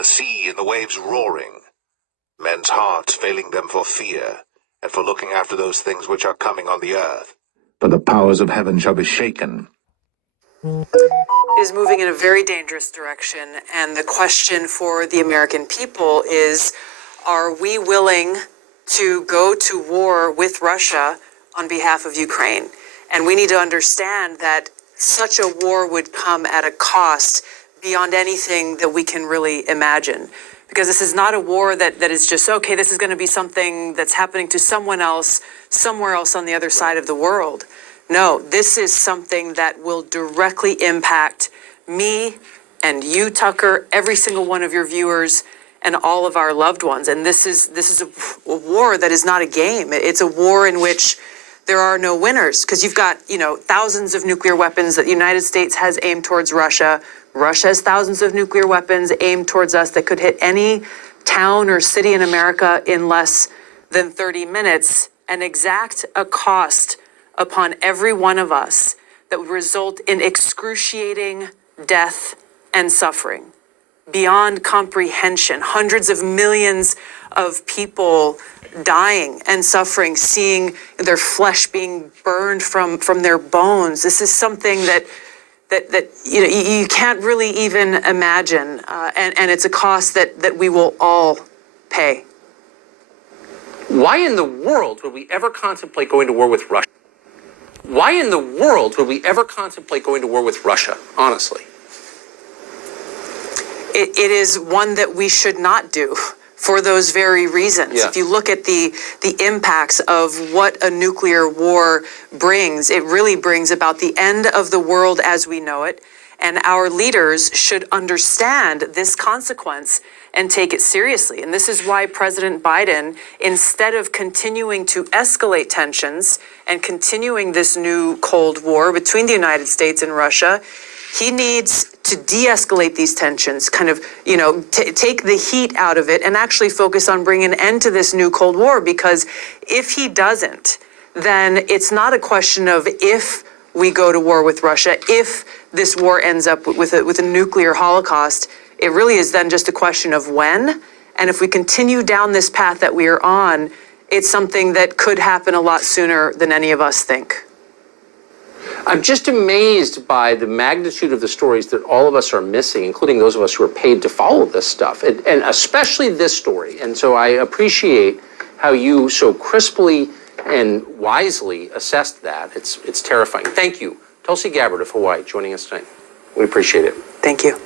the sea and the waves roaring, men's hearts failing them for fear, and for looking after those things which are coming on the earth. For the powers of heaven shall be shaken. Is moving in a very dangerous direction, and the question for the American people is, are we willing to go to war with Russia on behalf of Ukraine? And we need to understand that such a war would come at a cost beyond anything that we can really imagine. Because this is not a war that is just, okay, this is going to be something that's happening to someone else, somewhere else on the other side of the world. No, this is something that will directly impact me and you, Tucker, every single one of your viewers, and all of our loved ones. And this is a war that is not a game. It's a war in which there are no winners, because you've got, thousands of nuclear weapons that the United States has aimed towards Russia. Russia has thousands of nuclear weapons aimed towards us that could hit any town or city in America in less than 30 minutes and exact a cost upon every one of us that would result in excruciating death and suffering beyond comprehension. Hundreds of millions of people dying and suffering, seeing their flesh being burned from their bones. This is something that you can't really even imagine, and it's a cost that we will all pay. Why in the world would we ever contemplate going to war with Russia? Why in the world would we ever contemplate going to war with Russia, honestly? It is one that we should not do for those very reasons. Yeah. If you look at the impacts of what a nuclear war brings, it really brings about the end of the world as we know it. And our leaders should understand this consequence and take it seriously. And this is why President Biden, instead of continuing to escalate tensions and continuing this new Cold War between the United States and Russia, he needs to de-escalate these tensions, kind of, take the heat out of it and actually focus on bringing an end to this new Cold War. Because if he doesn't, then it's not a question of if we go to war with Russia, if this war ends up with a nuclear holocaust. It really is then just a question of when. And if we continue down this path that we are on, it's something that could happen a lot sooner than any of us think. I'm just amazed by the magnitude of the stories that all of us are missing, including those of us who are paid to follow this stuff, and especially this story. And so I appreciate how you so crisply and wisely assessed that. It's terrifying. Thank you. Tulsi Gabbard of Hawaii joining us tonight. We appreciate it. Thank you.